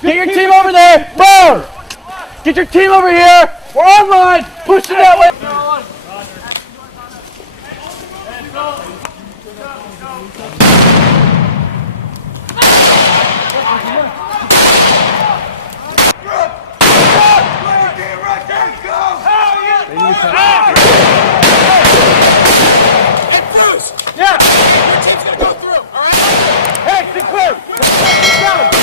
Get your team over there. Move. Get your team over here. We're online. Push it that way. Yeah. Your team's gonna go through, all right? Hey, sit clear. Let's go.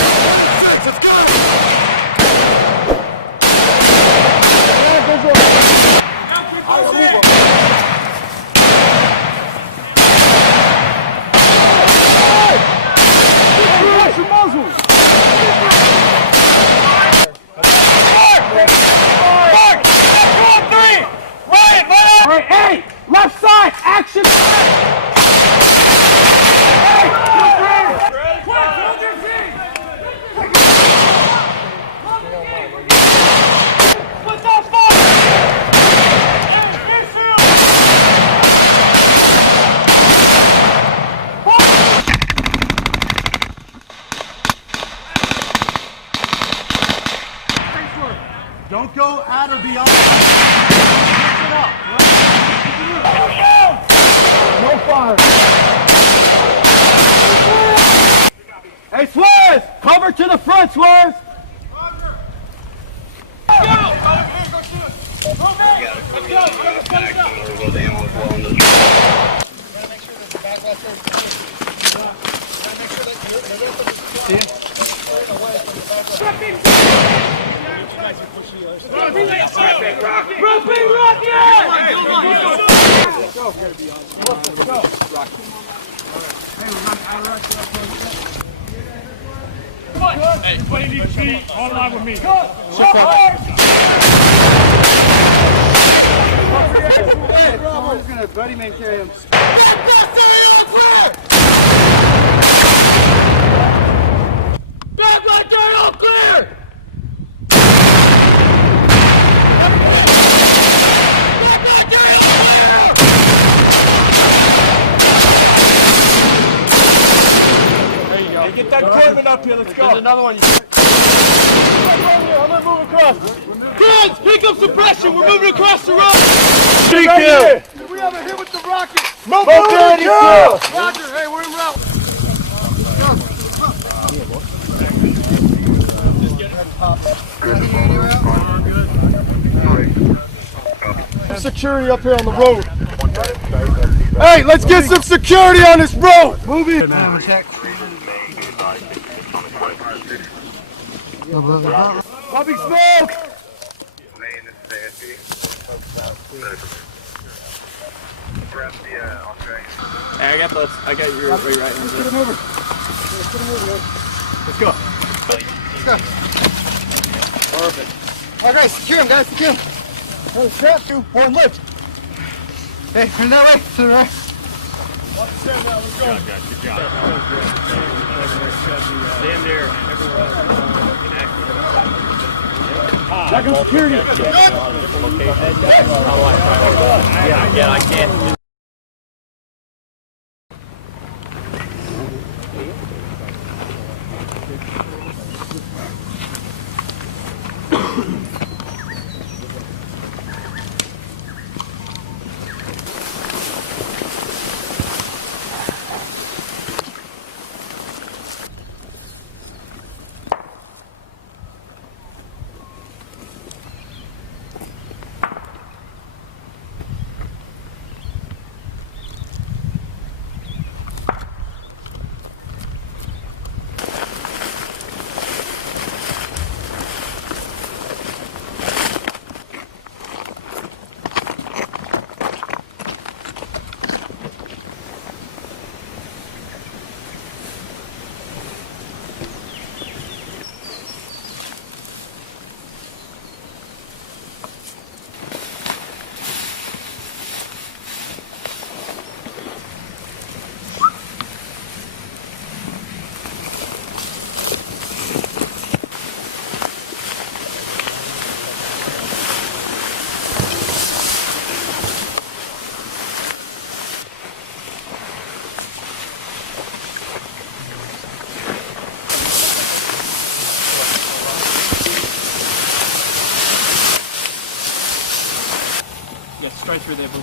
All right, hey, left side, action. Don't go at or beyond. No fire. Hey, Suarez, cover to the front, Suarez. Hey, everybody needs to be online with me. I'm just gonna buddy man carry him. Back right there, all clear. Get that equipment up here, let's go. There's another one. I'm gonna move across. Kids, pick up suppression. We're moving across the road. Did we have a hit with the rocket? Mobility kill. Roger, hey, we're en route. Security up here on the road. Hey, let's get some security on this road. Move it. Puppy smoke. Hey, I got your right hand. Get him over. Let's go. Perfect. All right, guys, secure him, guys, secure him. Oh, strap, one lift. Hey, turn that way, to the right. Good job. Stand there. Check on security. Yeah, I can't. straight through there, boys.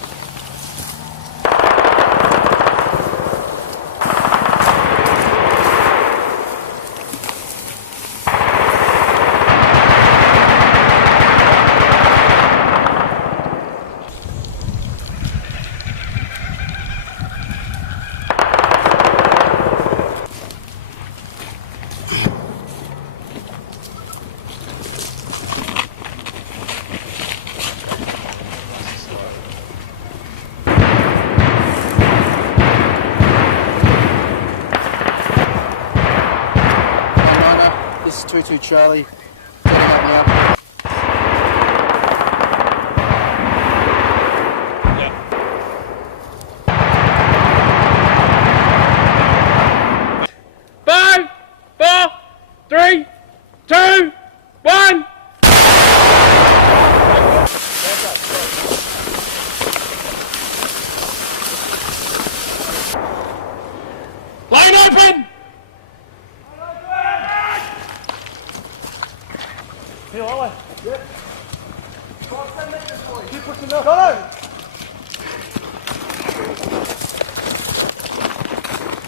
This is 2-2 Charlie. Take it out now. Five, four, three, two, one. Line open. Heel that way. Yep. 5-7 meters, boys. Keep pushing up. Go on.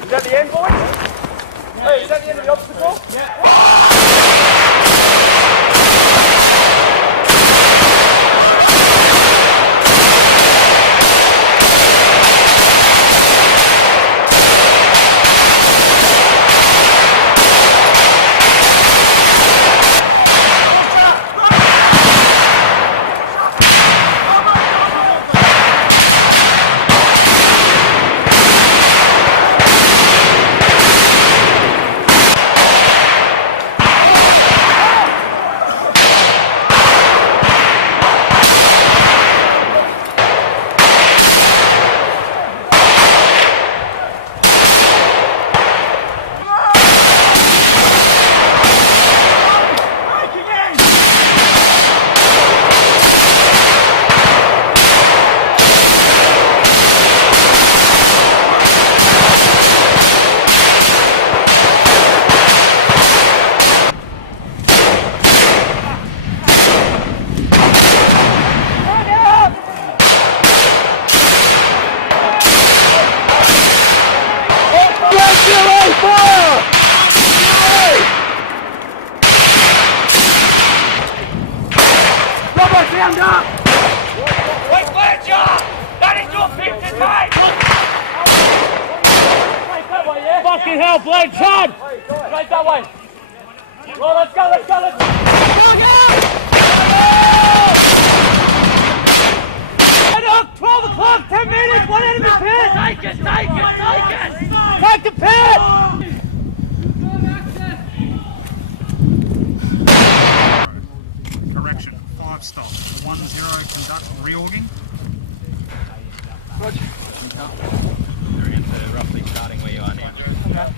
Is that the end, boys? Yeah. Hey, is that the end of the obstacle? Yeah. Stand up! Wait, Fletcher! That is your picture, mate! Fucking hell, Blake, son! Right that way! Well, let's go, let's go, let's go! Go! 12 o'clock, 10 minutes, one enemy pit! Take it, take it, take it! Take the pit! Correction, 5 stops. 10 conduct reorging. Roger. They're into roughly starting where you are now. Okay.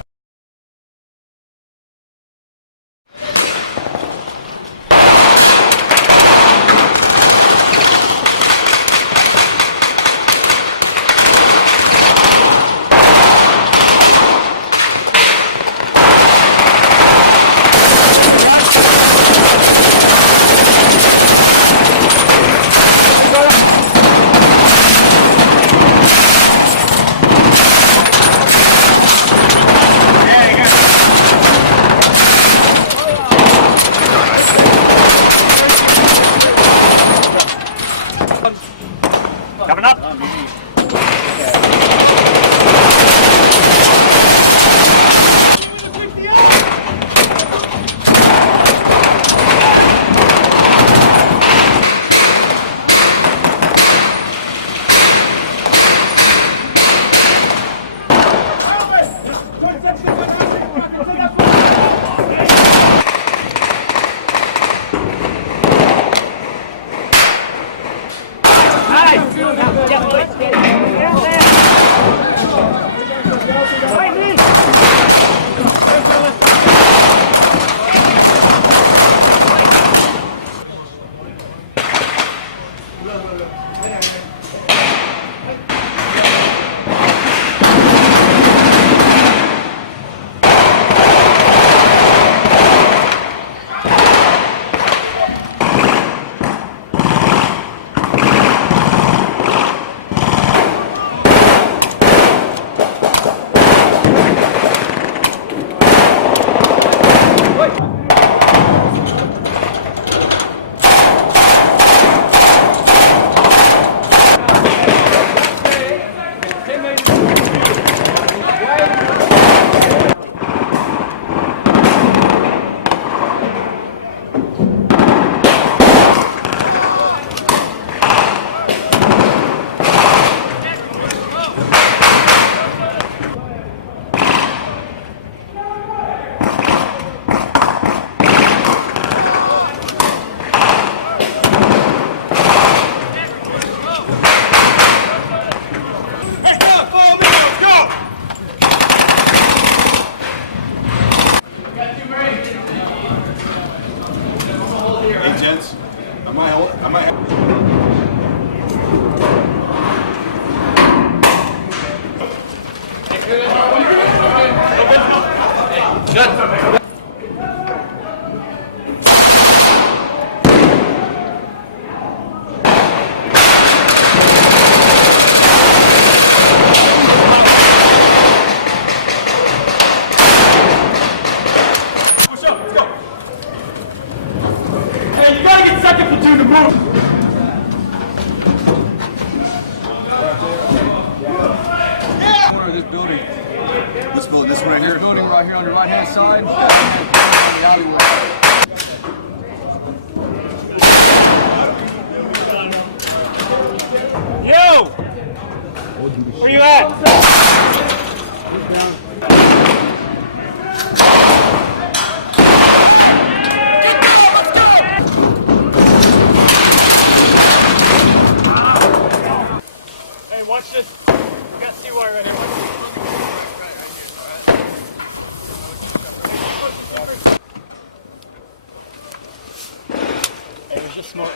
Corner of this building. This building, this one right here. Building right here on the right hand side. The alleyway. Yo! Where you at? Hey, watch this. We got seawire right here. Hey, there's just smoke.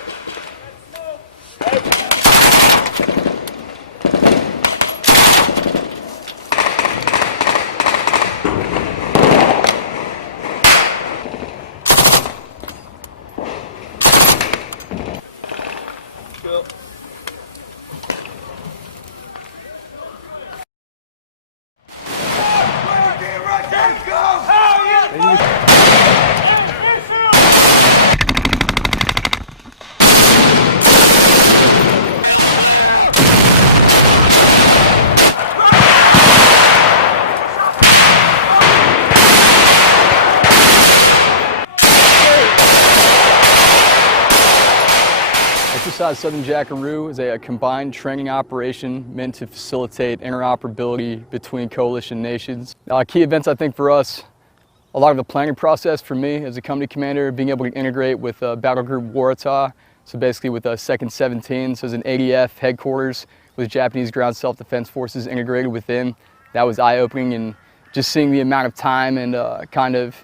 Exercise Southern Jackaroo is a combined training operation meant to facilitate interoperability between coalition nations. Key events, I think, for us, a lot of the planning process for me as a company commander, being able to integrate with Battle Group Waratah, so basically with 2nd 17, so as an ADF headquarters with Japanese ground self-defense forces integrated within. That was eye-opening, and just seeing the amount of time and kind of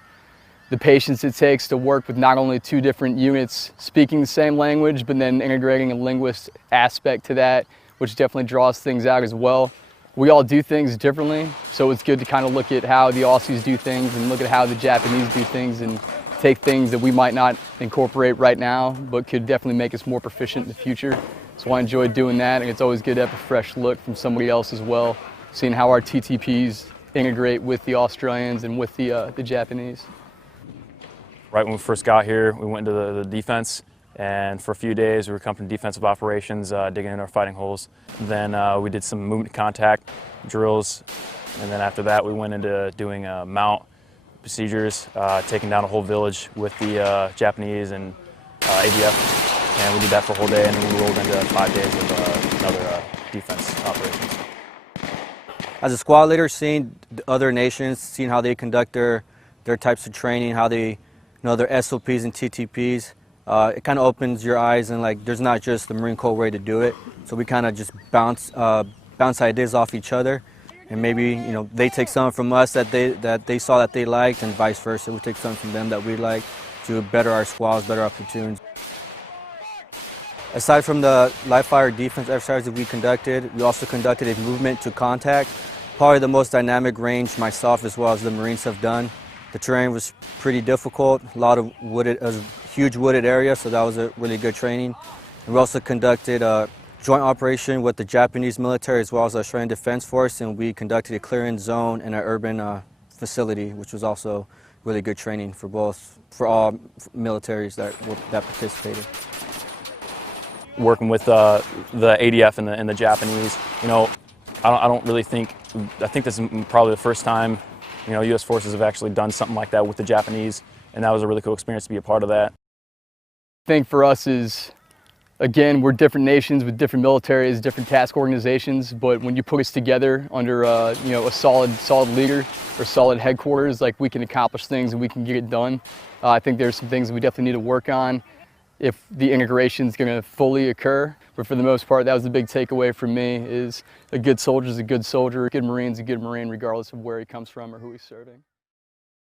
the patience it takes to work with not only two different units speaking the same language, but then integrating a linguist aspect to that, which definitely draws things out as well. We all do things differently, so it's good to kind of look at how the Aussies do things and look at how the Japanese do things and take things that we might not incorporate right now, but could definitely make us more proficient in the future. So I enjoy doing that, and it's always good to have a fresh look from somebody else as well, seeing how our TTPs integrate with the Australians and with the Japanese. Right when we first got here, we went into the defense, and for a few days we were accompanying defensive operations, digging in our fighting holes. Then we did some movement contact drills, and then after that we went into doing mount procedures, taking down a whole village with the Japanese and ADF, and we did that for a whole day, and then we rolled into 5 days of another defense operations. As a squad leader, seeing other nations, seeing how they conduct their types of training, how they their SOPs and TTPs, it kind of opens your eyes, and like there's not just the Marine Corps way to do it. So we kind of just bounce ideas off each other, and maybe they take some from us that they saw that they liked, and vice versa. We take some from them that we like to better our squads, better our platoons. Aside from the live fire defense exercise that we conducted, we also conducted a movement to contact. Probably the most dynamic range myself as well as the Marines have done. The terrain was pretty difficult, a lot of wooded, a huge wooded area, so that was a really good training. And we also conducted a joint operation with the Japanese military as well as the Australian Defense Force, and we conducted a clearing zone in an urban facility, which was also really good training for all militaries that participated. Working with the ADF and the Japanese, I don't really think, I think this is probably the first time U.S. forces have actually done something like that with the Japanese, and that was a really cool experience to be a part of that. I think for us is, again, we're different nations with different militaries, different task organizations, but when you put us together under a solid leader or solid headquarters, like we can accomplish things and we can get it done. I think there's some things we definitely need to work on if the integration is going to fully occur. But for the most part, that was the big takeaway for me, is a good soldier is a good soldier, a good Marine's a good Marine, regardless of where he comes from or who he's serving.